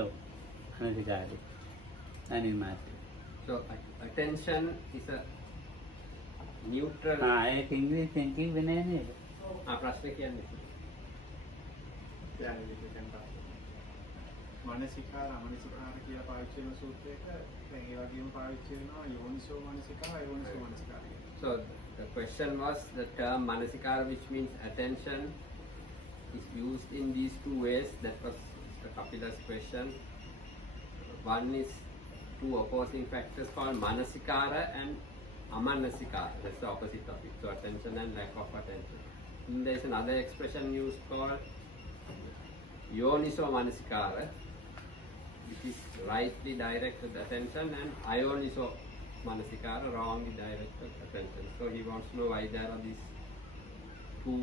ඔව්. අනධිකාරී. අනිමාත්‍ය. So attention is a neutral. ඒක ඉංග්‍රීසියෙන් කිව්වේ නෑ නේද? ප්‍රශ්නේ කියන්නේ. මානසිකාර අමනසිකාර කියලා පාවිච්චි වෙන සූත්‍රයක දැන් ඒ වගේම පාවිච්චි වෙනවා යෝනිසෝ මනසිකාර අයෝනිසෝ මනසිකාර. So the question was the term manasikara, which means attention, is used in these two ways. That was Mr. Kapila's question. One is two opposing factors called manasikara and amanasikara. That's the opposite of it. So attention and lack of attention. And there is another expression used called yoniso manasikara, which is rightly directed attention, and ayoniso manasikara, wrongly directed attention. So he wants to know why there are these two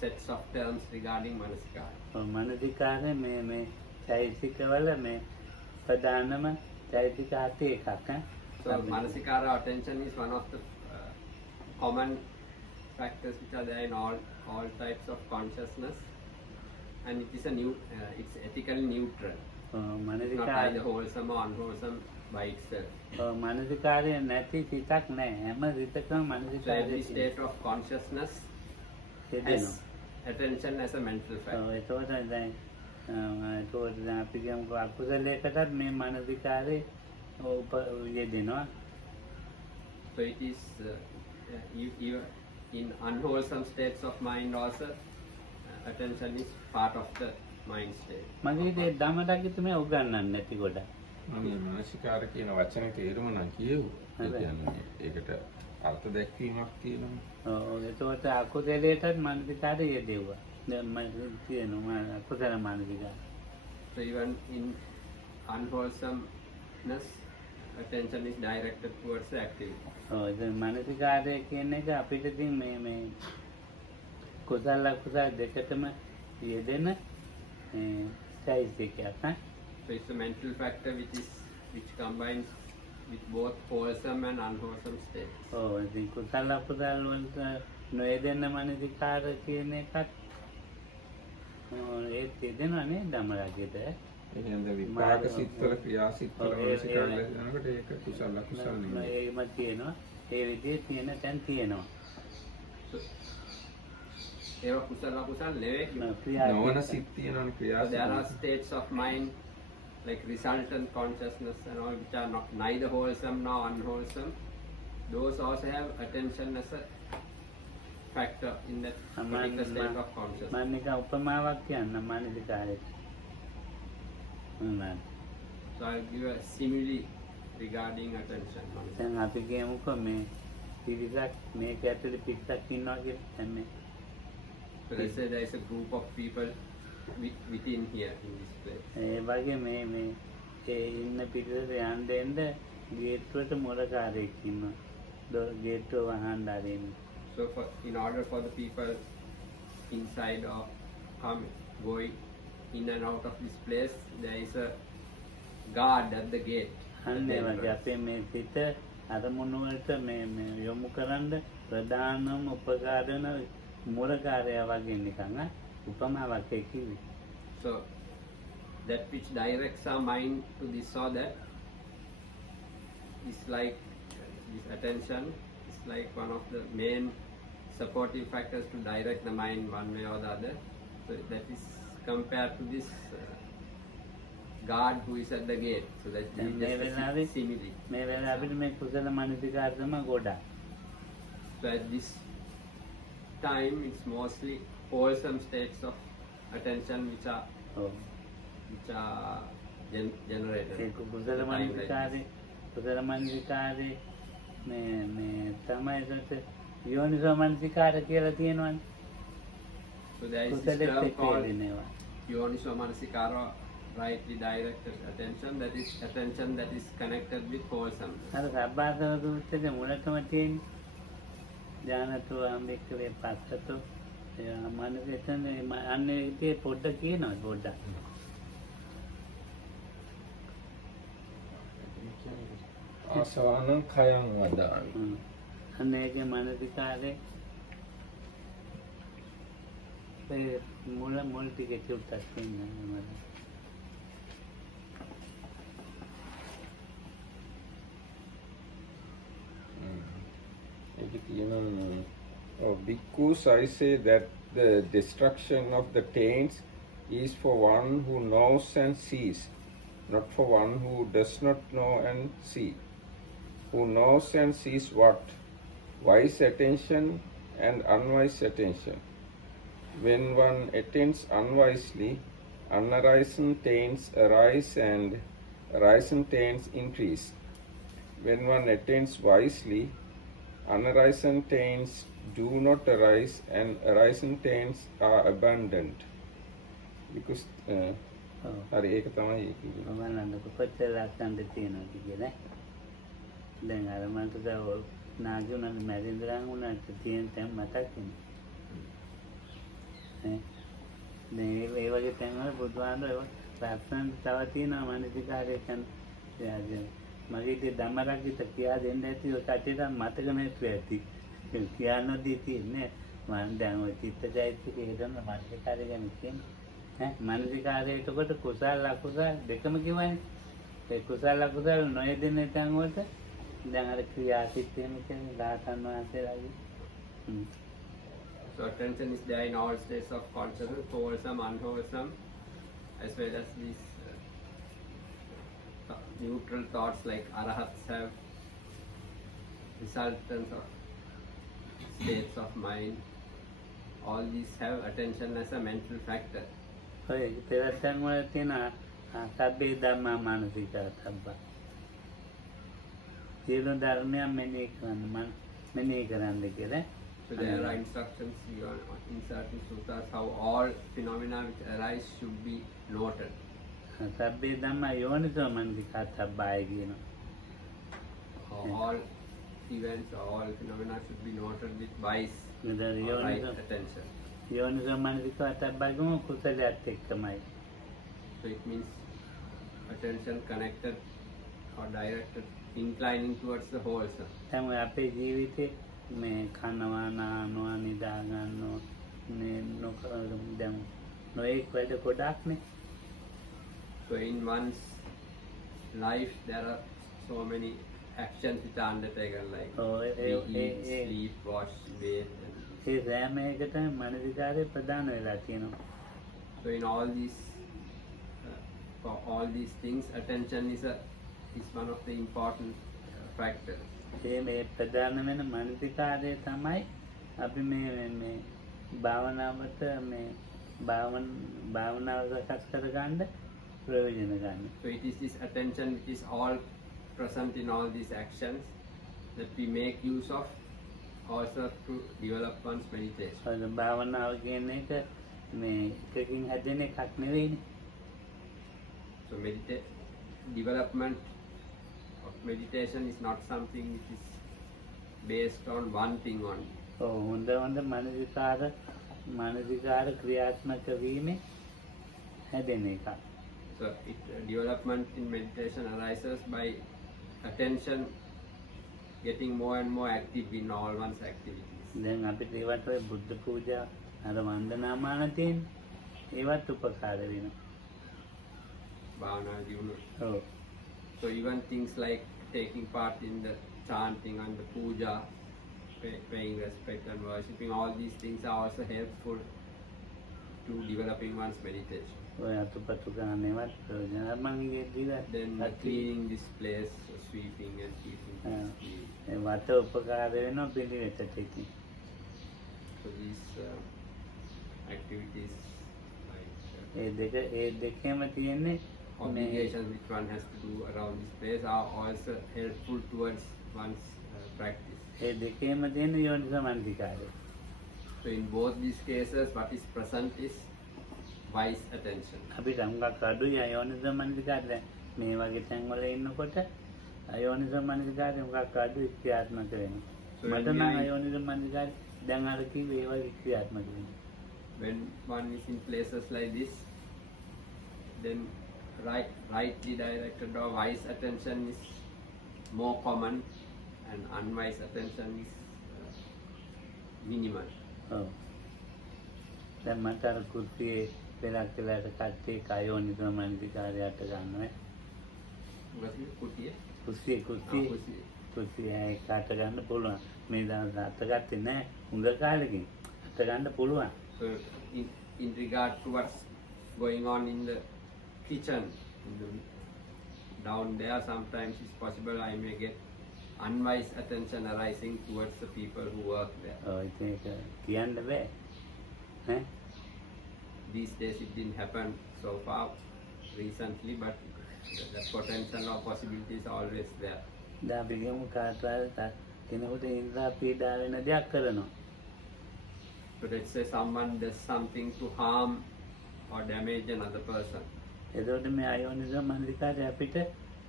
sets of terms regarding manasikara. මනසිකාරය මේ චෛතසිකවල මේ ප්‍රධානම චෛතසික හතේ එකක්. So manasikara attention is one of the common factors which are there in all types of consciousness, and it is it's ethically neutral. It's not either wholesome or unwholesome by itself. මනසිකාරය නැති සිතක් නෑ. හැම සිතකම So මනසිකාරය every state of consciousness has attention as a mental factor. ඒතකොට දැන් අපි කියමුකෝ අකුසලයකටත් මේ මනසිකාරය යෙදෙනවා. So it is in unwholesome states of mind also, attention is part of the mind state. මගේ ධම්මටගිතුමේ උගන්වන්නේ නැති ගොඩක්. මම මානසිකාර කියන වචනේ තේරුම නම් කියෙව්වා. ඒ කියන්නේ ඒකට අර්ථ දැක්වීමක් තියෙනවා. ඔව් ඒතකොට අකුසලයටත් මනසිකාරය යෙදෙව්වා. දැන් මම කියනවා අකුසල මනසිකාරය. So even in unwholesomeness, attention is directed towards the activity. ඔව් දැන් මනසිකාරය කියන එක අපිට ඉතින් මේ කුසල අකුසල දෙකටම යෙදෙන චෛතසිකයක් නේ. So it's a mental factor which combines with both wholesome and unwholesome states. ඔව් ඉතින් කුසල අකුසල වලට නොයෙදෙන මනසිකාර කියන එකත් ඒත් යෙදෙනවා නේ ධම්මරාජයට. ඒ කියන්නේ විපාක සිත්වල ක්‍රියා සිත්වල මානසිකාරය යනකොට ඒක කුසල අකුසල නෙමෙයි. ඒකම තියෙනවා. ඒ විදිහේ තියෙන තැන් තියෙනවා. ඒවා කුසල අකුසල නෙවෙයි. නොවන සිත් තියෙනවනේ ක්‍රියා. There are states of mind like resultant consciousness and all, which are neither wholesome nor unwholesome. Those also have attention as a factor in that particular state of consciousness. මම නිකන් උපමාවක් කියන්න මානසිකාරයට. So I'll give a simile regarding attention. දැන් අපි කියමුකෝ මේ පිරිසක් මේක ඇතුලේ පිටක් ඉන්නවා කියලා. So let's say there is a group of people within here in this place. ඒ වගේ මේ ඉන්න පිටට යන්න දෙන්න ගේට්ටුවට මොරකාරයෙක් ඉන්නවා. ගේට්ටුව වහන්න ආරින්න. So in order for the people inside or going in and out of this place, there is a guard at the gate. අනේ වගේ අපේ මේ සිත අරමුණු වලට මේ යොමු කරන්න ප්‍රධානම උපකාර වෙන මොරකාරයා වගේ නිකන් උපමාවක් කිව්වේ. So that which directs our mind to this or that is like this attention is like one of the main supportive factors to direct the mind one way or the other. So that is compared to this guard who is at the gate. So that is just simile. මේ වෙලාවේ අපිට මේ කුසල මනසිකාර තමයි ගොඩක්. So at this time it's mostly wholesome states of attention which are generated. කුසල මනසිකාරේ මේ තමයි යෝනිසෝ මනසිකාර කියලා තියෙනවනේ. So there is this term called yoniso manasikara, rightly directed attention, that is attention that is connected with wholesomeness. අර සබ්බාසව සූත්‍රයේ මුලටම තියෙන ඥානතෝ අම්බෙක්කවේ පස්සතෝ මනසෙන් අන්නේ ඉතේ පොඩ්ඩ කියනවා පොඩ්ඩක්. ආසවන khයං වදාමි. අනේගේ මනසිකාරේ ඒ මුල ටික චුට්ටක් වෙනවා. Bhikkhus, I say that the destruction of the taints is for one who knows and sees, not for one who does not know and see. Who knows and sees what? Wise attention and unwise attention. When one attends unwisely, unarisen taints arise and arisen taints increase. When one attends wisely, unarisen taints do not arise and arisen taints are abundant. Because හරි ඒක තමයි කියන්නේ. මම කොච්චර ලස්සනද තියෙනවද කියලා. දැන් අර මන්ට දව නාගුණන් මැරින්දරන් උනට තියෙන තැන් මතක් වෙනවා. දැන් ඒ වගේ තැන් වල බුදුහාමුදුරුවෝ ලස්සන තව තියෙනවා මානසිකාරය කියන්නේ. මගේ ඉතින් ධම්මරක්කිත කියා දෙන්න ඇති ඔය කටේට මතක නැතුව ඇති. කියා නොදී තියන්නේ මම දැන් ඔය චිත්තජෛතිකේ හදන මානසිකාරය ගැන කියන්නේ. මානසිකාරය එතකොට කුසල අකුසල දෙකම කියවනේ. ඒ කුසල අකුසල නොයෙදෙන තැන් වලට දැන් අර ක්‍රියා සිස්ටම් එකේ දාතන් වාසයලාගේ. So attention is there in all states of consciousness, wholesome, unwholesome, as well as these neutral thoughts like arahats have resultants of states of mind. All these have attention as a mental factor. ඔය තෙරසන් වල තියෙන සබ්බේ ධම්මා මානසිකා සබ්බා. සියලු ධර්මයන් මෙනෙහි කරන්න කියලා. So there are instructions given in certain sutras how all phenomena which arise should be noted. සබ්බේ ධම්මා යෝනිසෝ මනසිකා සබ්බායි කියනවා. All events or all phenomena should be noted with wise or right attention. යෝනිසෝ මනසිකා සබ්බායි කියමු කුසලයට එක්කමයි. So it means attention connected or directed, inclining towards the wholesome. දැන් ඔය අපේ ජීවිතේ මේ කනවා නානවා නිදා ගන්නවා මේ දැන් නොඑක් වැඩ ගොඩක්නේ. So in one's life there are so many actions which are undertaken like eat, sleep, wash, bathe. ඒ සෑම එකටම මානසිකාරය ප්‍රධාන වෙලා තියෙනවා. So in all these for all these things attention is one of the important factors. මේ ප්‍රධාන වෙන මානසිකාරය තමයි අපි මේ භාවනාවට මේ භාවනාව සකස් කරගන්න ප්‍රයෝජන ගන්න. So it is this attention which is all present in all these actions that we make use of also to develop one's meditation. භාවනාව කියන එක මේ එකකින් හැදෙන එකක් නෙවෙයිනේ. So development of meditation is not something which is based on one thing only. හොඳ මානසිකාර ක්‍රියාත්මක වීමේ හැදෙන එකක්. So development in meditation arises by attention getting more and more active in all one's activities. දැන් අපිට ඒවට ඔය බුද්ධ පූජා අර වන්දනාමාන තියෙන ඒවත් උපකාර වෙනවා. Bhavana divuna. ඔව්. So even things like taking part in the chanting and the puja, paying respect and worshipping, all these things are also helpful to developing one's meditation. ඔය අතුපතු ගන්නවත් ප්‍රයෝජන මංගේ Then cleaning this place, sweeping and keeping things clean. ඒ වට උපකාර වෙනවා පිළිවෙතට ඉතින්. So these activities like ඒ දෙකේම තියෙන්නේ obligations which one has to do around this place are also helpful towards one's practice. ඒ දෙකේම තියෙන යෝනිසෝ මනසිකාරය. So in both these cases what is present is wise attention. අපිට හුඟක් අඩුයි අයෝනිසෝ මනසිකාරය. මේ වගේ තැන් වල ඉන්නකොට අයෝනිසෝ මනසිකාරය හුඟක් අඩුයි ක්‍රියාත්මක වෙනවා. මට නම් අයෝනිසෝ මනසිකාරය දැන් අර කිව්වේ ඒ වගේ ක්‍රියාත්මක වෙනවා. When one is in places like this, then rightly directed or wise attention is more common and unwise attention is minimal. ඔව්. දැන් මට අර කුස්සියේ පෙරක් වෙලාට කට්ටිය අයෝනිසෝ මනසිකාරයට ගන්නවා. What is it? කුස්සියේ කුසියයි කාට ගන්න පුළුවන්. මේ දවස් අතගත්තේ නැහැ. උඟ කාලෙකින් අත ගන්න පුළුවන්. So in regard to what's going on in the kitchen, down there, sometimes it's possible I may get unwise attention arising towards the people who work there. ඔව් ඉතින් ඒක කියන්න බෑ. ඈ These days it didn't happen so far recently, but the potential or possibility is always there. දැන් අපි ගමු කාටවත් කෙනෙකුට ඉඳලා පීඩා වෙන දෙයක් කරනවා. So let's say someone does something to harm or damage another person. එතකොට මේ අයෝනිසෝ මනසිකාරය අපිට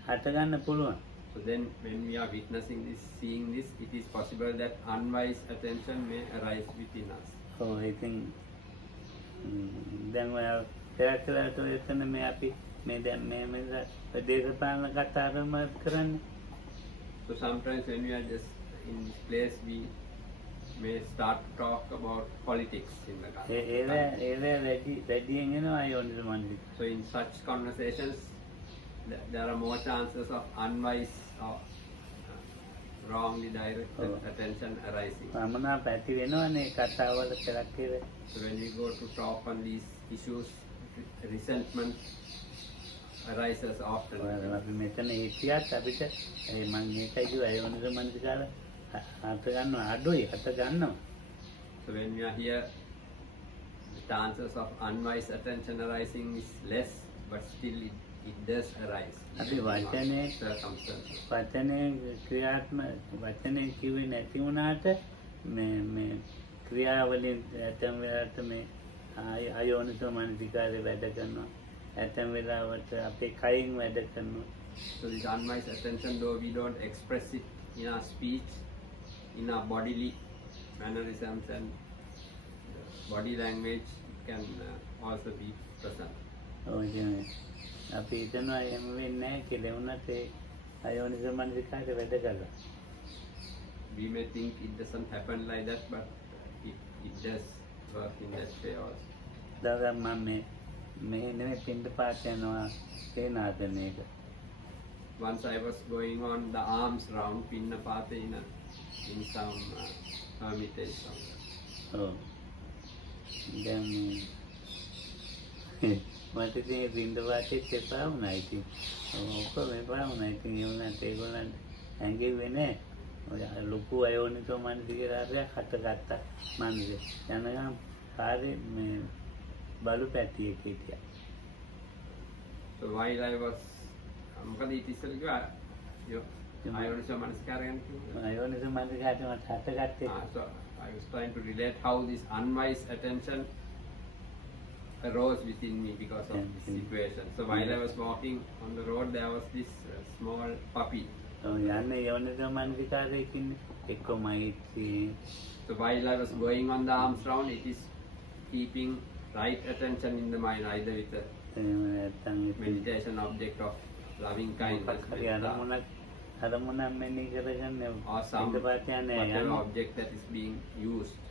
හට ගන්න පුළුවන්. So then when we are witnessing this, seeing this, it is possible that unwise attention may arise within us. ඔව් ඉතින් දැන් ඔය පෙරකලට එතන මේ අපි මේ දැන් මේ දේශපාලන කතාවම කරන්නේ. So sometimes when we are just in this place, we may start to talk about politics in the country. ඒව වැඩියෙන් එනවා අයෝනිසෝ මනසිකාරය. So in such conversations, there are more chances of unwise or wrongly directed attention arising. මමනාප ඇති වෙනවනේ කතාවල පෙරක් කියලා. So when we go to talk on these issues, resentment arises often. අපි මෙතන හිටියත් අපිට මම මේකයි කිව්වා අයෝනිසෝ මනසිකාරය හට ගන්නවා අඩුයි හට ගන්නවා. So when we are here, the chances of unwise attention arising is less, but still it does arise. අපි in වචනේ circumstances. වචනේ වචනේ කිව්වේ නැති වුණාට මේ ක්‍රියාවලින් ඇතැම් වෙලාවට මේ අයෝනිසෝ මනසිකාරය වැඩ කරනවා. ඇතැම් වෙලාවට අපේ කයින් වැඩ කරනවා. So this unwise attention, though we don't express it in our speech, in our bodily mannerisms and body language, it can also be present. ඔව් ඉතින් අපි හිතනවා එහෙම වෙන්නේ නැහැ කියලා වුණත් ඒ අයෝනිසෝ මනසිකාරය වැඩ කරලා. We may think it doesn't happen like that, but it does work in that way also. දවසක් මම මේ නෙමෙයි පින්ඩ පාත යනවා සේනාසනයක. Once I was going on the arms round Pinnapata in some hermitage somewhere. ඔව්. දැන් මට ඉතින් පින්ඩ පාතෙත් එපා වුණා ඉතින්. ඔක්කොම එපා වුණා ඉතින් ඒ වුණාට ඒගොල්ලන්ට ඇඟෙන්නේ නැහැ. ඔය ලොකු අයෝනිසෝ මනසිකාරයක් හටගත්තා මනසේ. යනගම් පාරේ මේ බලු පැටියෙක් හිටියා. So while I was මොකද ඊට ඉස්සෙල්ලා කිව්වා අයෝනිසෝ මනසිකාරය ගැන කිව්වා. අයෝනිසෝ මනසිකාරය මට හටගත්තේ. So I was trying to relate how this unwise attention arose within me because of this situation. So while I was walking on the road, there was this small puppy. යන්නේ යෝනිසෝ මනසිකාරයකින් එක්කමයි. So while I was going on the arms round, it is keeping right attention in the mind, either with a meditation object of loving kindness, අරමුණක් මෙනෙහි කරගන්න or some පිටපත යන්නේ whatever object that is being used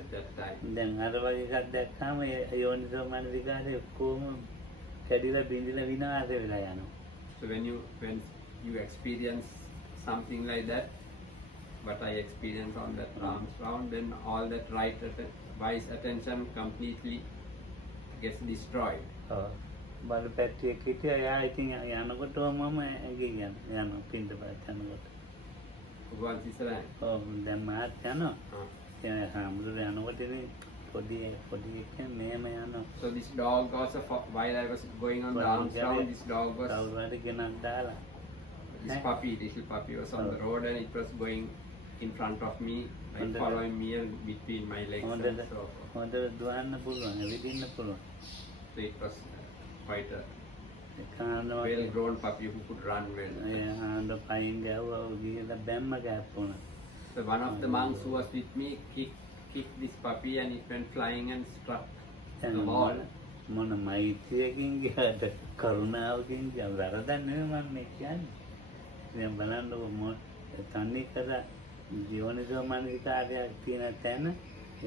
at that time. දැන් අර වගේ එකක් දැක්කම යෝනිසෝ මනසිකාරය ඔක්කොම කැඩිලා බිඳිලා විනාශ වෙලා යනවා. So when you experience something like that, what I experienced on that arms round, then all that wise attention completely gets destroyed. බලු පැටියෙක් හිටියා. එයා ඉතින් යනකොට මම ඇඟේ යනවා පින්ඩපාත යනකොට. Once is right. ඔව් දැන් මාත් යනවා. ඒ හැමෝම යනකොට ඉතින් පොඩි එකෙන් මෙහෙම යනවා. So this dog also, while I was going on the arms round, this dog was, කවුරුහරි ගෙනත් දාලා this little puppy was on the road and it was going in front of me, like following me and between my legs and so forth. හොඳට දුවන්න පුළුවන්, ඇවිදින්න පුළුවන්. So it was quite a well-grown puppy who could run well. හාන්ද පයින් ගැහුවා ගිහලා බැම්ම ගැප්පුණා. So one of the monks who was with me kicked this puppy and it went flying and struck the wall. මොන මෛත්‍රියකින් ගියාද කරුණාවකින් ගියා වැරදක් නෙමෙයි මම මේ කියන්නේ. දැන් බලන්නකො තන්නේ කර යෝනිසෝ මනසිකාරයක් තියෙන තැන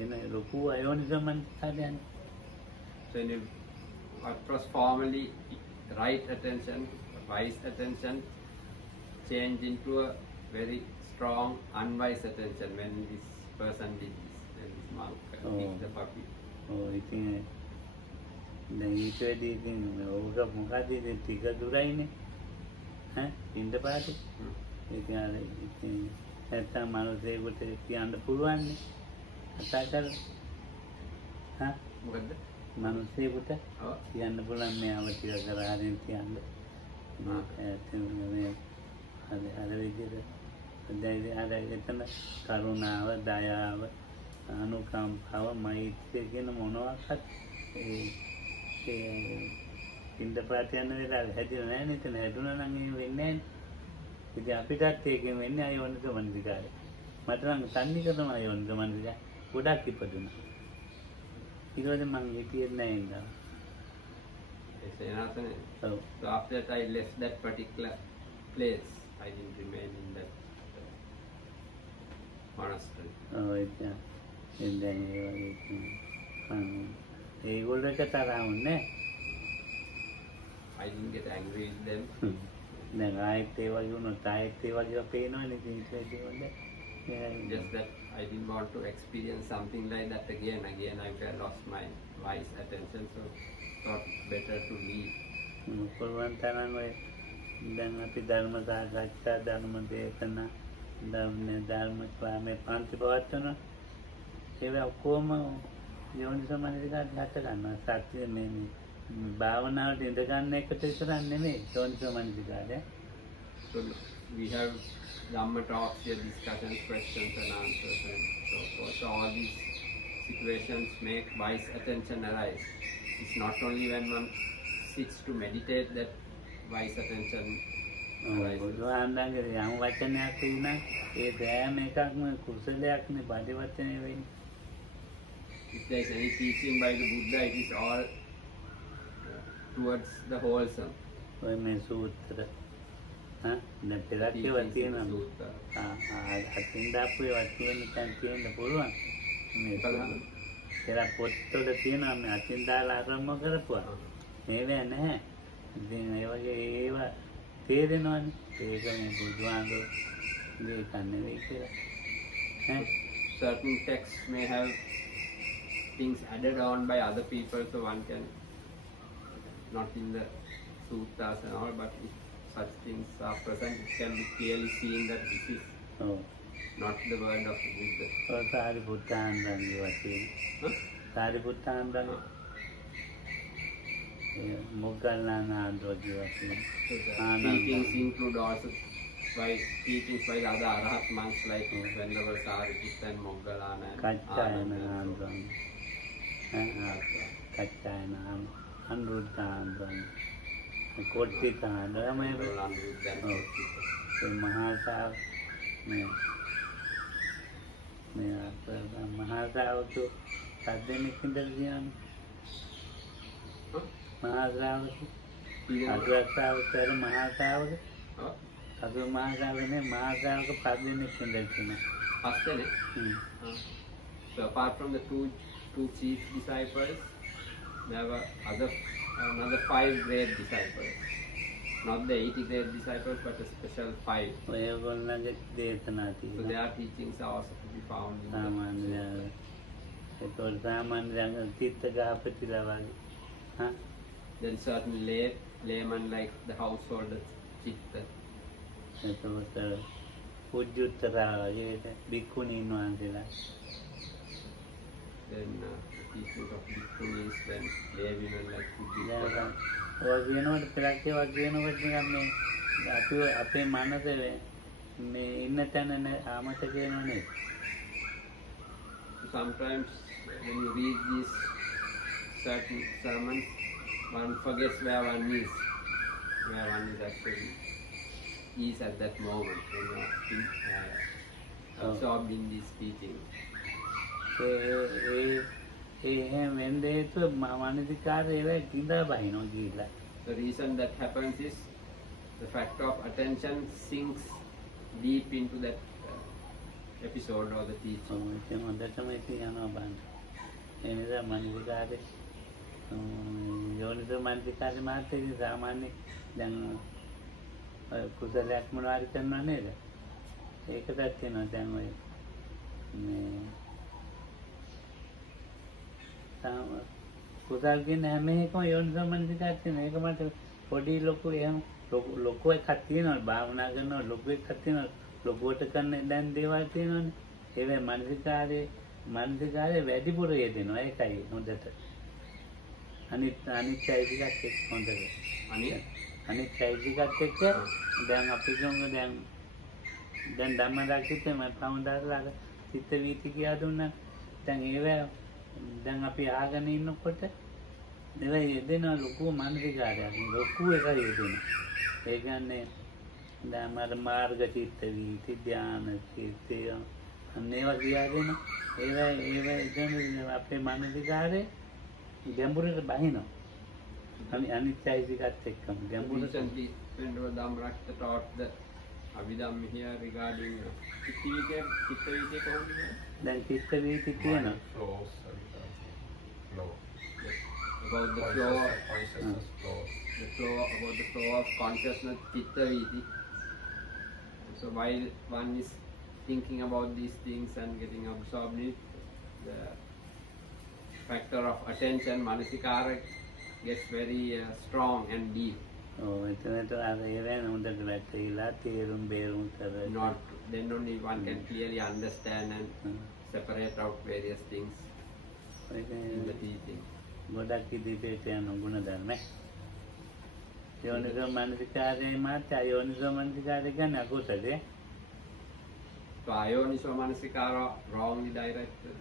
එන ලොකු අයෝනිසෝ මනසිකාරයන්. So what was formerly right attention, wise attention, changed into a very strong, unwise attention when this person did this, when this monk picked the puppy. ඔව් ඉතින් දැන් ඊට වැඩි ඉතින් ඕක මොකද ඉතින් ටික දුරයිනේ ඈ ඉන්න පාටි ඉතින් අර ඉතින් නැත්තම් මනුස්සයෙකුට කියන්න පුළුවන් නේ කතා කරලා හා මොකද? මනුස්සයෙකුට ඔව්. කියන්න පුළුවන් මෙයාව ටික කරාගෙන තියන්න ඇත්තම මේ අර විදිහට දැන් අර එතන කරුණාව දයාව අනුකම්පාව මෛත්‍රිය කියන මොනවාක්වත් ඒ ඉන්න පාට යන වෙලාවේ හැදෙන්නේ නැහැ නේද? හැදුණා නම් එහෙම වෙන්නේ නැහැ. ඉතින් අපිටත් ඒකෙන් වෙන්නේ අයෝනික මනසිකාරය. මට නම් සම්නිකතම අයෝනික මනසිකාරය ගොඩක් ඉපදුණා. ඊට පස්සේ මම හිතියේ නැහැ ඉඳලා. So after that I left that particular place. I didn't remain in that monastery. දැන් ඒගොල්ලන්ට තරහුන්නේ I didn't get angry with them. දැන් ආයෙත් ඒ වගේ වුණොත් ආයෙත් ඒ වගේ පේනවනේ ඉතින් Just that I didn't want to experience something like that again. Again I lost my wise attention, so thought better to leave. පුළුවන් තරම් ඔය දැන් අපි ධර්ම සාකච්ඡා ධර්ම දේශනා ධර්ම ක්‍රමයේ පන්ති පවත්වන ඒවා ඔක්කොම යෝනිසමනසිකාරය හට ගන්නවා සත්‍ය මේ භාවනාවට ඉඳ ගන්න එකට විතරක් නෙමෙයි යෝනිසමනසිකාරය. So we have Dhamma talks here, discussions, questions and answers and so forth. So all these situations make wise attention arise. It's not only when one sits to meditate that wise attention arises. බුදුහාමුදුරන්ගේ යම් වචනයක් තියෙනවා ඒ සෑම එකක්ම කුසලයක්නේ පරිවර්තනය වෙන්නේ. If there is any teaching by the Buddha, it is all towards the wholesome. ඔය මේ සූත්‍ර දැන් පෙරත් ඒවා තියෙනවා අතින් දාපු ඒවා තියෙන්න පුළුවන් මේ පෙර පොත්වල තියෙනවා මේ අතින් දාලා ආරම්භ කරපුවා මේවා නැහැ ඉතින් ඒ වගේ ඒවා තේරෙනවනේ ඒක මේ බුදුහාමුදුරුවෝ දෙයක් නෙවෙයි කියලා certain texts may have things added on by other people, so one can not in the suttas and all, but if such things are present, it can be clearly seen that this is not the word of the Buddha. සාරිපුත්තානන්දගේ වශයෙන් සාරිපුත්තානන්දගේ මොග්ගල්ලාන ආන්දෝගේ වශයෙන් So the teachings include also by teachings by the other Arahat monks like Venerable Sariputta and Moggallana and Kaccayana ආන්දෝගේ Kaccayana අනුරුද්ධාන්දෝගේ කොට්ටිතාන්දෝගේ මේ මහා ශාව මේ මහා ශාවකෝ සද්දෙනෙක් ඉඳලා කියනවා මහා ශ්‍රාවක අදුර ශ්‍රාවකතර මහා ශ්‍රාවක අදුර මහා ශ්‍රාවකනේ මහා ශ්‍රාවක පද්දෙනෙක් ඉඳලා කියනවා. So apart from the two chief disciples, there were another 5 great disciples. Not the 80 great disciples, but a special 5. So their teachings are also to be found in Then certain laymen like the householder Chitta. Then the teachings of bhikkhunis, then lay women like Buddhista. වගේනොත් පෙරක්කේ වගේනොත් නිකන් මේ අපේ මනස මේ ඉන්න තැන ආමත කියනෝනේ. Sometimes when you read these certain sermons, one forgets where one is actually at that moment when you are absorbed in this teaching. The reason that happens is the factor of attention sinks deep into that episode or the teaching. යෝනිසෝ මනසිකාරය මාත්‍රේ සාමාන්‍ය දැන් කුසලයක් මොනවාරි කරනවා නේද? ඒකටත් තියෙනවා දැන් ඔය මේ කුසල් කියන හැම එකම යෝනිසෝ මනසිකාරය තියෙනවා. ඒක මට පොඩි ලොකු එහෙම ලොකු එකක් තියෙනවා. භාවනා කරනවා ලොකු එකක් තියෙනවා. ලොකුවට කරන දැන් දේවල් තියෙනවානේ. ඒවැ මනසිකාරය වැඩිපුර යෙදෙනවා. ඒකයි හොඳට. අනිත් චෛතසිකත් එක්ක හොඳට. අනිත් චෛතසිකත් එක්ක දැන් අපි ගමු දැන් ධම්මදක්ෂිතේ මම සමුදාරලා චිත්ත වීති කියා දුන්නා. දැන් ඒවැ දැන් අපි ආගෙන ඉන්නකොට ඒවා යෙදෙනවා ලොකු මානසිකාරයක්. ලොකු එකක් යෙදෙනවා. ඒ කියන්නේ දැන් මාර්ග චිත්ත වීති ධාන චිත්තය අනේවා කියාගෙන ඒවා ඉතින් අපේ මානසිකාරේ ගැඹුරට බහිනවා. අනිත් චෛතසිකත් එක්කම ගැඹුරට. Recently, when Dhammarakshita taught the Abhidhamma here regarding Chitta-vitiya කොහොමද? දැන් චිත්ත වීති තියෙනවා. Flows flow. About the flow, about the flow of consciousness, Chitta-viti. So while one is thinking about these things and getting absorbed in it, the factor of attention, manasikara, gets very strong and deep. එතනට අර ඒවෙන් හොඳට වැටහිලා තේරුම් බේරුම් කරලා Not then only one can clearly understand and separate out various things in the teaching. ගොඩක් ඉදිරියට යන ගුණ ධර්ම. යෝනිසෝ මනසිකාරයේ මාත් අයෝනිසෝ මනසිකාරය කියන්නේ අකුසලයේ. So ayoniso manasikara, wrongly directed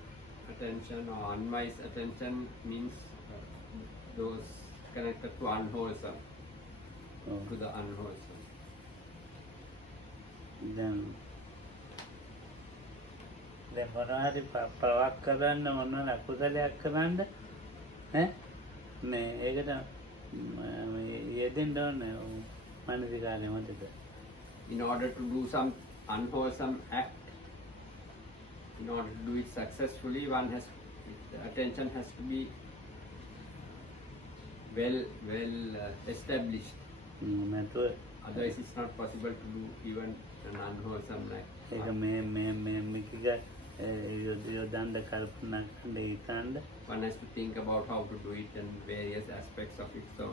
attention or unwise attention means those connected to unwholesome, to the unwholesome. දැන් මොනවාරි පවක් කරන්න මොනවා අකුසලයක් කරන්න මේ ඒකට යෙදෙන්න ඕනේ මානසිකාරය මතද. In order to do some unwholesome act, in order to do it successfully, the attention has to be well established. Otherwise it's not possible to do even an unwholesome act. ඒක මේක යොදන්න කල්පනා කරන්න ඒකන්ද. One has to think about how to do it and various aspects of it. So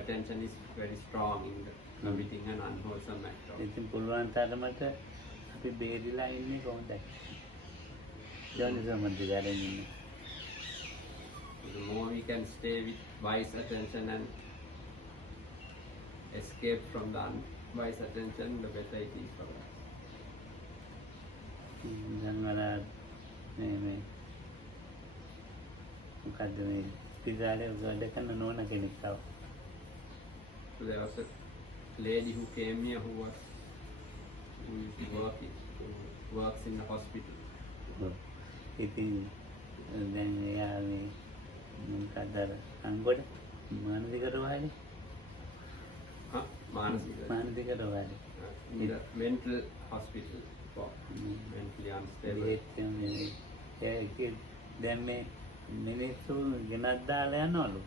attention is very strong in committing an unwholesome act. ඉතින් පුළුවන් තරමට අපි බේරිලා ඉන්නේ කොහොමද? යෝනිසෝ මනසිකාරයෙන් ඉන්නේ. The more we can stay with wise attention and escape from the unwise attention, the better it is for us. දැන් අර මේ මොකද්ද මේ පිටාලේ වැඩ කරන නෝන කෙනෙක් තව. So there was a lady who came here who works in the hospital. ඉතින් දැන් එයා මේ මොකද්ද අංගොඩ මානසික රෝහලේ මානසික රෝහලේ in the mental hospital for mentally unstable. දැන් මේ මිනිස්සු ගෙනත් දාලා යනවලු.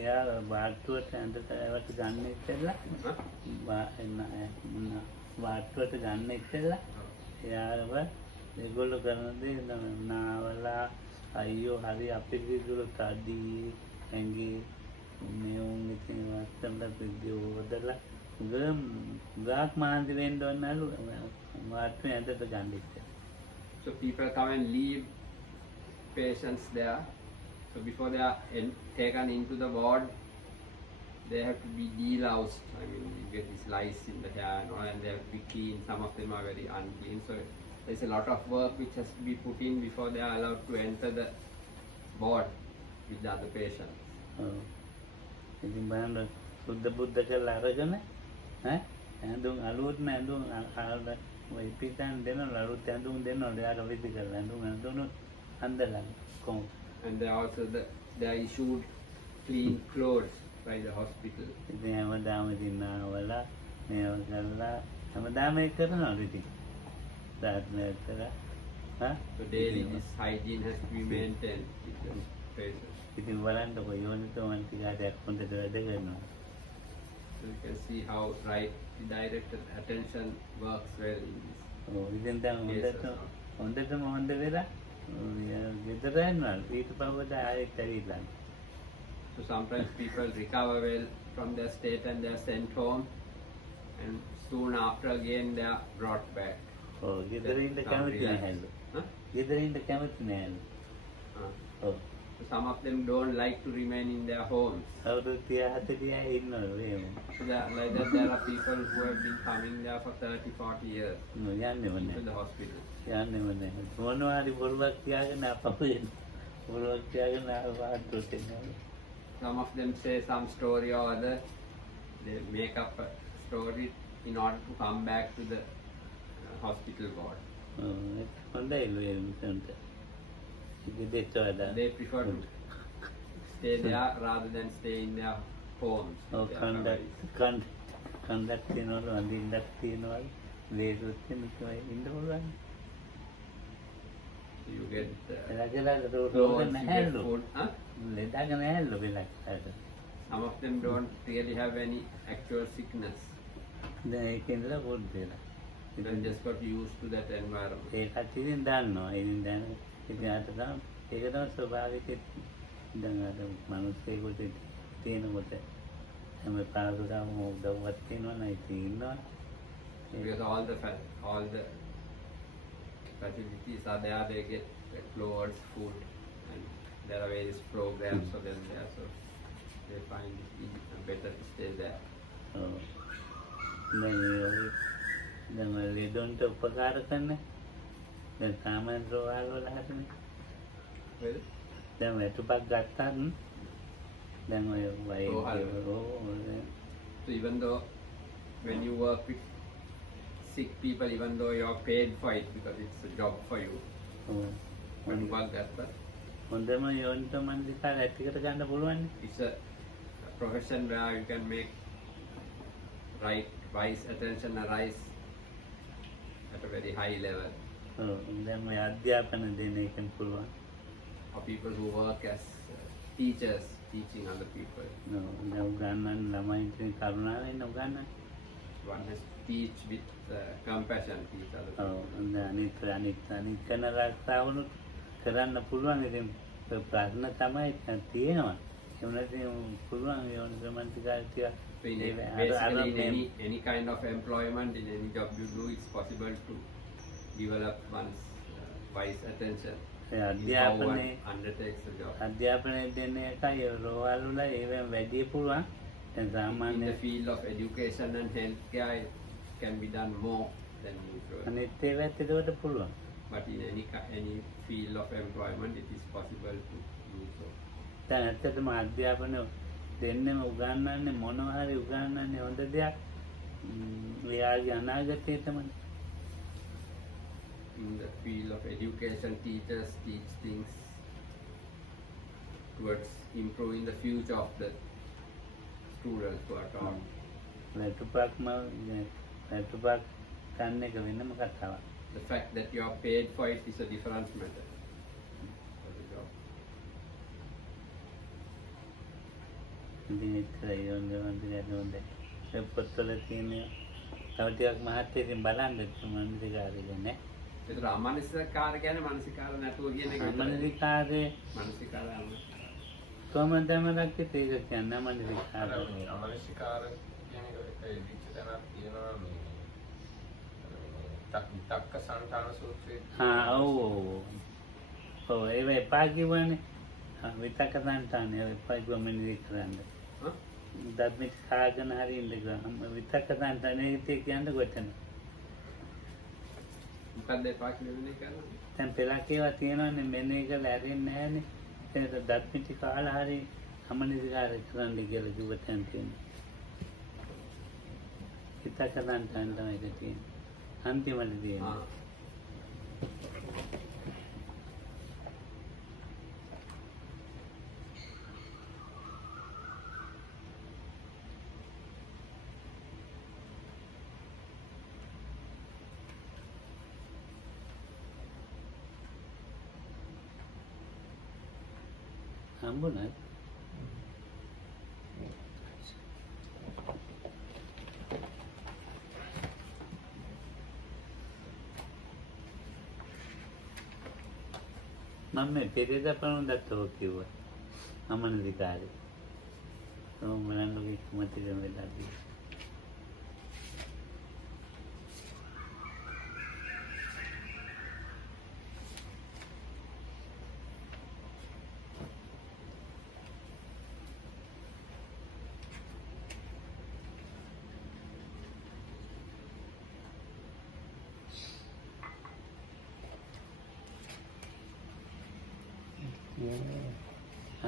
එයා වාට්ටුවට ඇඳට ඒවට ගන්න ඉස්සෙල්ලා වාට්ටුවට ගන්න ඉස්සෙල්ලා එයාව ඒගොල්ලෝ කරන දේ නාවලා අයියෝ හරි අපිරිසිදු තදී ඇඟේ මේ උන් ඉතින් වත්තම්ලා පිළියෝදලා ගාක් මාන්දි වෙන්න ඕනලු වාට්ටුවේ ඇඳට ගන්න ඉස්සෙල්ලා. So people come and leave patients there. So before they are taken into the ward, they have to be deloused. I mean, you get these lice in the hair and they have to be clean. Some of them are very unclean. So there's a lot of work which has to be put in before they are allowed to enter the ward with the other patients. ඉතින් බලන්න සුද්ධ බුද්ධ කියලා අරගෙන ඇඳුම් අලුත් ඇඳුම් ඔය පිටන් දෙනවා අලුත් ඇඳුම් දෙනවා එයාට විදි කරලා ඇඳුම් අඳලා කොහොමද. And they also they are issued clean clothes by the hospital. ඉතින් හැමදාම දිනාවල මේව කරලා හැමදාම ඒක කරනවා ඉතින්. ප්‍රාර්ථනා කරලා So daily this hygiene has to be maintained with the patients. ඉතින් බලන්නකො යෝනිසෝ මනසිකාරයක් හොඳට වැඩ කරනවා. So you can see how right directed attention works well in this. ඉතින් දැන් හොඳටම හොඳ වෙලා ගෙදර යනවා ඊට පස්සේ ආයෙත් ඇවිල්ලා. So sometimes people recover well from their state and they are sent home, and soon after again they are brought back. ඔව් ගෙදර ඉන්න Some කැමති relax. නැහැලු. Huh? ගෙදර ඉන්න කැමති නැහැලු. ඔව් So some of them don't like to remain in their homes. අවුරුදු 30 40 ඉන්නවලු එහෙම. So like that there are people who have been coming there for 30-40 years යන්නේම to නැහැ. the hospital. යන්නේම නැහැ. මොනවා හරි බොරුවක් කියාගෙන අපහු වෙන. බොරුවක් කියාගෙන ආවටට එනවා. Some of them say some story or other. They make up a story in order to come back to the hospital ward. හොඳයිලු ඒ මිසන්ට. ඉතින් වඩා They prefer to stay there rather than stay in their homes. ඔව් with their families. කන්දක් තියනවලු අඳින්නක් තියනවලු වේසුත් තියනවා ඉන්න පුළුවන්. You get රජලා රෝග clothes, you get නැහැලු. food. Huh? ලෙඩක් නැහැලු වෙලක්. Some of them don't really have any actual sickness. දැන් ඒකෙන්ද පොඩ් වෙලා. They just got used to that environment. ඒකත් ඉතින් දන්නවා. ඉතින් දැන් ඉතින් අත තමයි ඒක තමයි ස්වභාවික දැන් අර මිනිස්සුෙකුට තියෙනකොට හැම පාරකටම උදව්වක් තියෙනවා නේද ඉන්නවා. Because all the facilities are there, they get clothes, food, and there are various programs for them there, so they find it better to stay there. ඔව්. දැන් ලෙඩොන්ට උපකාර කරන දැන් සාමාන්‍ය රෝහල් වල හදන්නේ Well, දැන් වැටුපක් ගත්තත් දැන් ඔය රෝහල් so even though when you work with sick people, even though you are paid for it because it's a job for you, when you work that, හොඳම යොන්ට මන්දිකා ඇටිකට ගන්න පුළුවන්. it's a profession where you can make wise attention arise at a very high level. දැන් ඔය අධ්‍යාපන දෙන එකෙන් පුළුවන්. Or people who work as teachers, teaching other people. දැන් උගන්නන්න ළමයින්ට කරුණාවෙන් උගන්නන්න. One has to teach with compassion, teach other people. අනිත් කන රස්සාවනු කරන්න පුළුවන්. ඉතින් ප්‍රශ්න තමයි තියෙනවා. ඒ වුණත් පුළුවන් යෝනි සමන්තිකාරිය. So basically in any kind of employment, in any job you do, it's possible to develop one's wise attention in how one undertakes the job. අධ්‍යාපනය දෙන එකයි රෝහල් වල ඒවෙන් වැඩි පුළුවන්. දැන් In සාමාන්‍ය the field of education and healthcare, it can be done more than usual. අනිත් ඒවත් ඒකට පුළුවන්. But in any field of employment, it is possible to do so. දැන් ඇත්තටම අධ්‍යාපනය දෙන්නෙම උගන්වන්නේ මොනවා හරි උගන්වන්නේ හොඳ දෙයක්. එයාගේ අනාගතය තමයි. In the field of education, teachers teach things towards improving the future of the students who are taught. වැටුපක් ගන්න එක වෙනම කතාවක්. The fact that you are paid for it is a different matter. For the job. ඉතින් ඒතරයි යොන්දේ හොඳයි. ඒ පොත්වල තියෙන තව ටිකක් මහත් ඉතින් බලන්න මනසිකාරය නේ. ඒතර අමනසිකාර කියන්නේ මනසිකාර නැතුව කියන එක. මනසිකාරේ මනසිකාරය කොහොමද මතක් ඒක කියන්නේ මනසිකාර. අමනසිකාර කියන එක ඉදිච්ච තැනක් තියෙනවා මේ විතක්ක සංතාන සූත්‍රයේ. ඔව් ඒ එපා කිව්වනේ. විතක්ක සංතාන එපා කිව්වම නෙවෙයි කරන්නේ. දත්මිට කාගෙන හරි ඉඳගම විතක්ක සංතාන ඒක කියන්නේ කොතන? මොකක්ද එපා කියන්නේ කරන්නේ? දැන් පෙළක් ඒවා තියෙනවානේ මෙන්න එක ලැරෙන්නේ නැහැනේ. ඒක දත්මිට කාලා හරි අමනිකාර කරන්න කියලා කිව්ව තැන තියෙනවා. විතක්ක සංතාන තමයි ඒක තියෙන්නේ. අන්තිමට තියෙනවා. හම්බුණා මම මේ පෙරේද පරණදත් ඔය කිව්වා. අමනදිකාරේ. මනන්ගේ මතකෙ වෙලා තියෙනවා.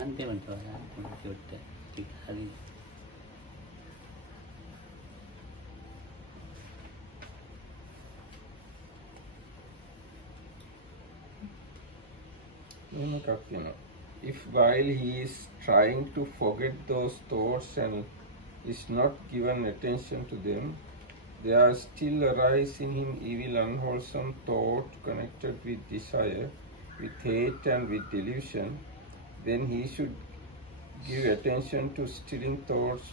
අන්තිමට ඔයා චුට්ට ටික හරි if while he is trying to forget those thoughts and is not given attention to them, there still arise in him evil unwholesome thought connected with desire, with hate and with delusion, then he should give attention to stilling thoughts.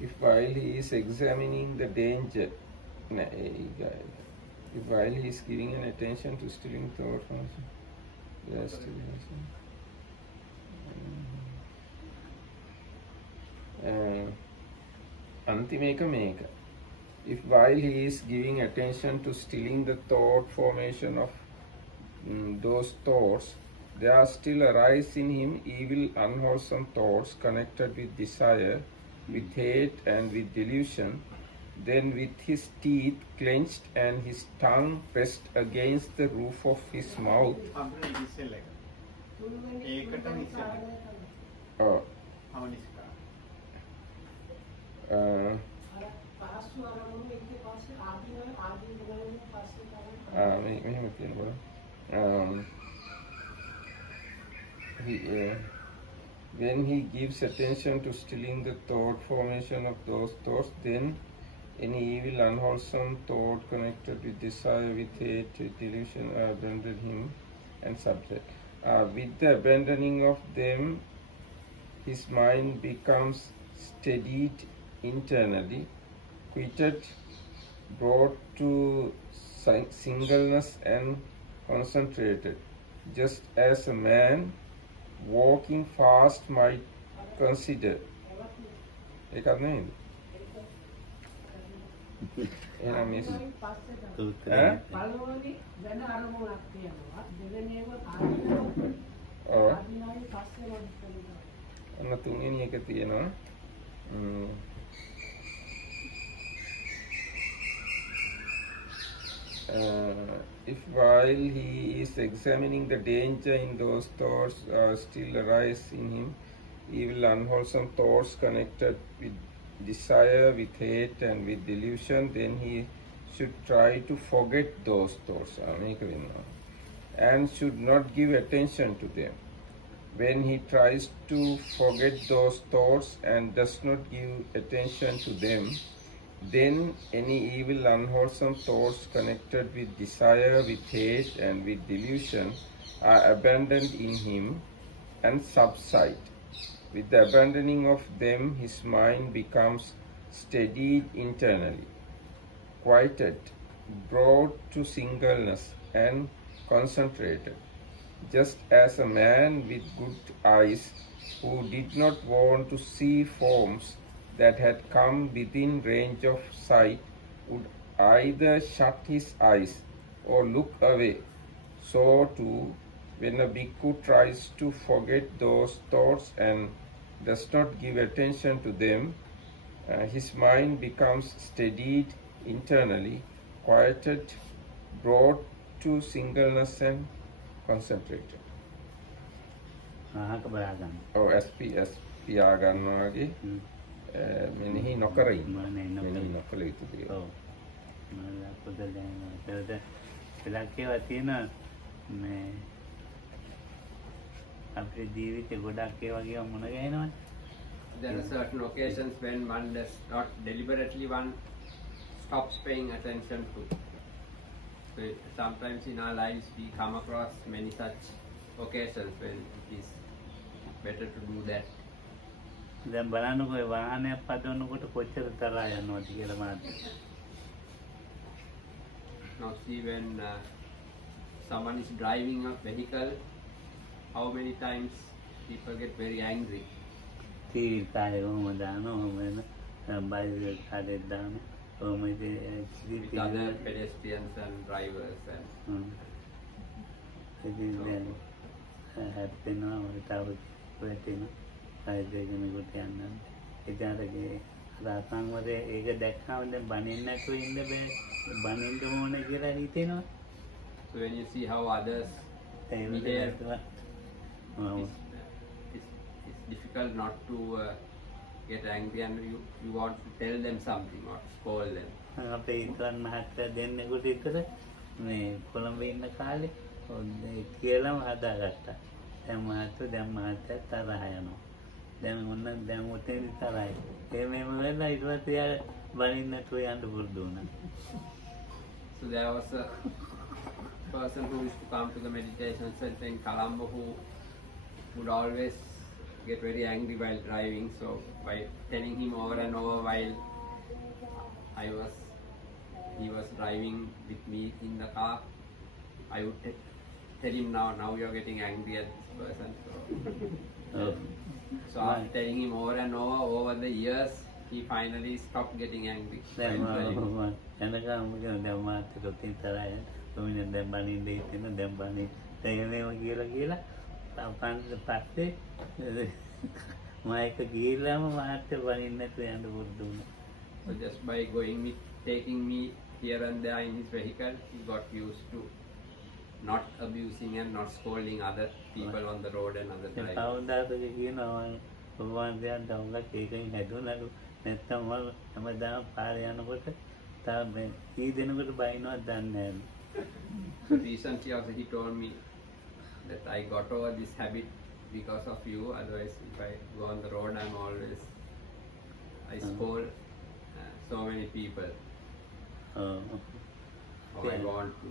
If while he is examining the danger, if while he is giving an attention to stilling thoughts, there still antimeka meka. If while he is giving attention to stilling the thought formation of those thoughts, there still arise in him evil unwholesome thoughts connected with desire, with hate and with delusion, then with his teeth clenched and his tongue pressed against the roof of his mouth. When he gives attention to stilling the thought formation of those thoughts, then any evil unwholesome thought connected with desire, with hate, with delusion are abandoned him and subject. With the abandoning of them, his mind becomes steadied internally, quieted, brought to singleness and concentrated, just as a man walking fast might consider. එකක් නෙමෙයි. එහෙනම් මේ පළවෙනි වෙන අරමුණක් තියෙනවා. දෙවෙනිව ආධිනායි පස්සේ වදිනවා. අන්න තුන්වෙනි එක තියෙනවා. If while he is examining the danger in those thoughts still arise in him evil unwholesome thoughts connected with desire, with hate and with delusion, then he should try to forget those thoughts and should not give attention to them. When he tries to forget those thoughts and does not give attention to them, then any evil unwholesome thoughts connected with desire, with hate and with delusion are abandoned in him and subside. With the abandoning of them, his mind becomes steadied internally, quieted, brought to singleness and concentrated, just as a man with good eyes who did not want to see forms that had come within range of sight would either shut his eyes or look away. So too, when a bhikkhu tries to forget those thoughts and does not give attention to them, his mind becomes steadied internally, quieted, brought to singleness and concentrated. SP පියාගන්නවා වගේ මෙනෙහි නොකර ඉන්න. මෙනෙහි නොකළ යුතු දේ. ඔව්. මම පොතේ ඉලක්කේවා තියෙන මේ අපේ ජීවිතේ ගොඩක් ඒ වගේ මුණ ගැහෙනවා. There are certain occasions when one does not deliberately one stops paying attention to. So sometimes in our lives we come across many such occasions when it is better to do that. දැන් බලන්නකො ඒ වාහනයක් පදවනකොට කොච්චර තරහා යනවද කියලා මාත්. Now see when someone is driving a vehicle, how many times people get very angry. තීල් කාලේ කොහොම දානවා ඔහොම වෙන බයිසිකල් කාලේ දානවා ඔහොම With other pedestrians and drivers and ඉතින් දැන් හැප්පෙනවා තව වැටෙනවා අයිදෙකෙනෙකුට යන්න. ඉතින් අරගේ රාසන් වලේ ඒක දැක්කම දැන් බනින්න නැතුව ඉන්න බෑ. බනින්න ඕනේ කියලා හිතෙනවා. so when you see how others ඒක behave, ඔව්. it's difficult not to get angry and you want to tell them something or scold them. අපේ ඉතන් මහත්තයා දෙන්නෙකුට විතර මේ කොළඹ ඉන්න කාලේ කියලාම හදාගත්තා. දැන් මහත්තයා තරහ යනවා. දැන් ඔන්න දැන් උතෙන් තරහයි. එහෙම වෙලා ඊට පස්සේ යා බලින්න නැතුව යන්න පුරුදු වුණා. So there was a person who used to come to the meditation center in Colombo who would always get very angry while driving. So by telling him over and over while he was driving with me in the car, I would tell him now you are getting angry at this person. So after telling him over and over the years, he finally stopped getting angry. දැන් මම එනකම් කියන දැන් මාත් උතින් තරහයි. කොමිනේ දැන් බනින්න ඉතින් දැන් බනින්න. එහෙම කියලා අපන්ට පස්සේ මායික ගිහිල්ලාම මාත් බනින්න නැතුව යන්න පුරුදු වුණා. So just by taking me here and there in his vehicle, he got used to not abusing and not scolding other people on the road and other drivers. කවුදාද කියනවා ඔබවන්දයන් දවල්ක් ඒකෙන් හැදුනලු නැත්තම් මම හැමදාම පාරේ යනකොට තාම කී දෙනෙකුට බයිනවත් දන්නේ නැහැ. So recently also he told me that I got over this habit because of you. Otherwise, if I go on the road, I scold so many people. ඔව්. Or I want to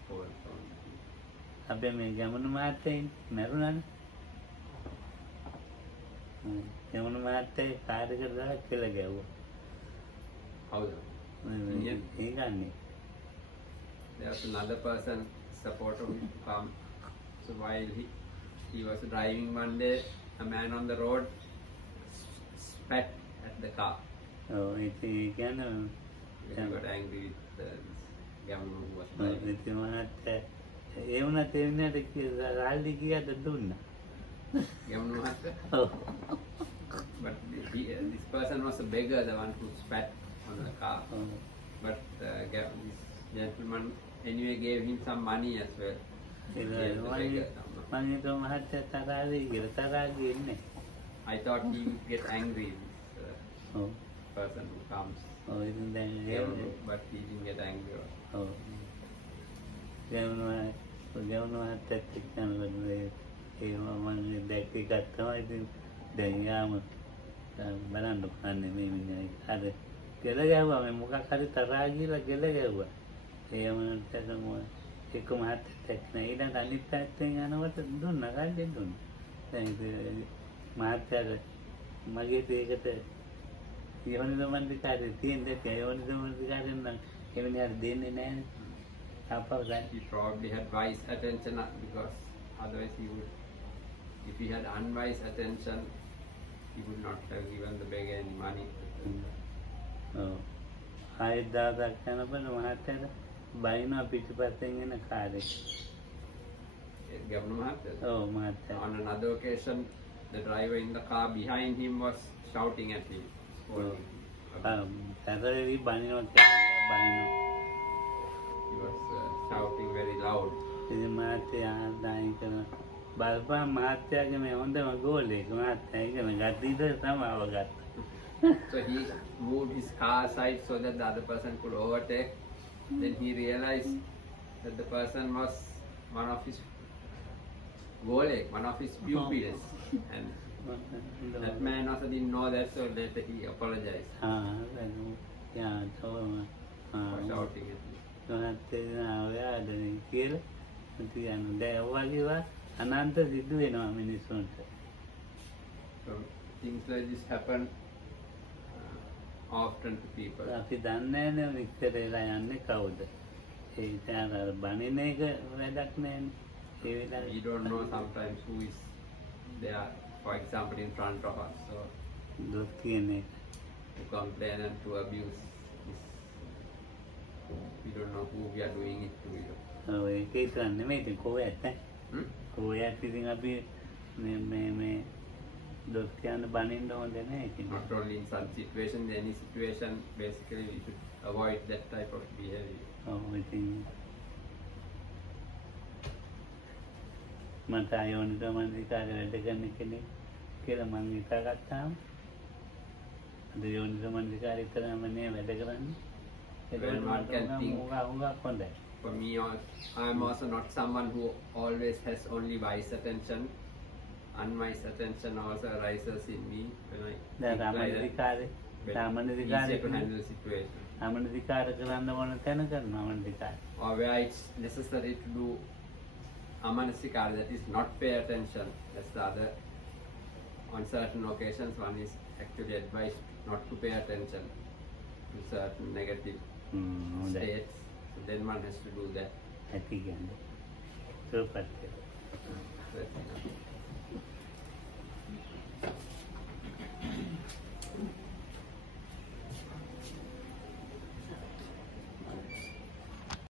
scold so many people. අපේ මේ ගමන මහත්තයා මැරුණානේ. ගමන මහත්තයා කාර්යකට දාලා කියලා ගැව්වා. How's that? ඒ ගන්නේ. There was another person supporter who used to come. So while he was driving one day, a man on the road spat at the car. ඔව් ඉතින් ඒ කියන්නේ He got angry with this governor who was driving. ඉතින් මහත්තයා ඒ වුණත් ඒ වෙනට රාල්ලි කියට දුන්නා. Governor Master? ඔව්. But this person was a beggar, the one who spat on the car. But this gentleman anyway gave him some money as well. Gave the beggar some money. මම හිතුවා මහත්තයා තරහාවේ කියලා තරහා ගියේ. I thought he would get angry, this ඔව්. person who comes. ඔව් ඉතින් දැන් But he didn't get angry. ඔව්. ගමන මහත්තයාත් එක්ක යනකොට ඒ මම දැක්කේ ගත්තම ඉතින් දැන් යාම බලන්න කන්නේ මේ මිනිහා අර ගෙල ගැහුවා මේ මොකක් හරි තරහා ගිහලා ගෙල ගැහුවා. ඒ මනසටම එක මහත්තයෙක් නෑ ඊට අනිත් පැත්තෙන් යනකොට දුන්නා කල්ලි දුන්නා. දැන් මහත්තයාට මගේ ඒකට යෝනිසමන්දිකාරය තියෙන්නේ ඒ යෝනිසමන්දිකාරයෙන් නම් එවැනි දෙන්නේ නැහැ. He probably had wise attention because otherwise if he had unwise attention, he would not have given the beggar any money. ආයදාදක් යනකොට මහත්තයාට බයිනවා පිටිපස්සෙන් එන කාරේ. Governor Mahathir? ඔව් මහත්තයා. On another occasion, the driver in the car behind him was shouting at him. සැරවි බනිනවා කියලා බයිනවා. He was shouting very loud. ඉතින් මහත්තයා ආදායින් කරන බලපන් මහත්තයාගේ මේ හොඳම ගෝලෙක් මහත්තයා ඉගෙන ගත්තීද සමාව ගත්තා. So he moved his car aside so that the other person could overtake. Then he realized that the person was one of his pupils. And that man also didn't know that, so later he apologized for shouting at him. කියලා තියන්න දැන් වගේවා අනන්ත සිද්ධ වෙනවා මිනිස්සුන්ට. So things like this happen often to people. අපි දන්නේ නැහැ විස්තරේලා යන්නේ කවුද. ඒ ඉතින් අර බණින එක වැඩක් නැහැනේ. ඒ වෙලාවේ We don't know sometimes who is there, for example, in front of us. So දුක් කියන එක. to complain and to abuse is, we don't know who we are doing it to. ඔව් ඒක ඉතින් නෙමෙයි ඉතින් කොහොයත් ඈ. කොහොයත් ඉතින් අපි මේ දුක් කියන බණින්න හොඳ නැහැ ඉතින්. Not only in such situation, any situation, basically we should avoid that type of behavior. ඔව් ඉතින් මට ආයෝනික මනසිකාරය වැඩ කරන කෙනෙක් කියලා මම හිතාගත්තාම අද යෝනික මනසිකාරය කරාම නේ වැඩ කරන්නේ. Well, one can think- හුඟක් හොඳයි. For me, I am also not someone who always has only wise attention. Unwise attention also arises in me when I දැන් think like රාමනිකාරය that. රාමනිකාරය Easier to handle the situation. රාමනිකාරය කරන්න ඕන තැන කරනවා රාමනිකාරය. Or where it's necessary to do amanasikara, that is not pay attention. That's the other. On certain occasions, one is actually advised not to pay attention to certain negative හොඳයි. states. So then one has to do that. ඇති කියන්නේ සුවපත් කියලා.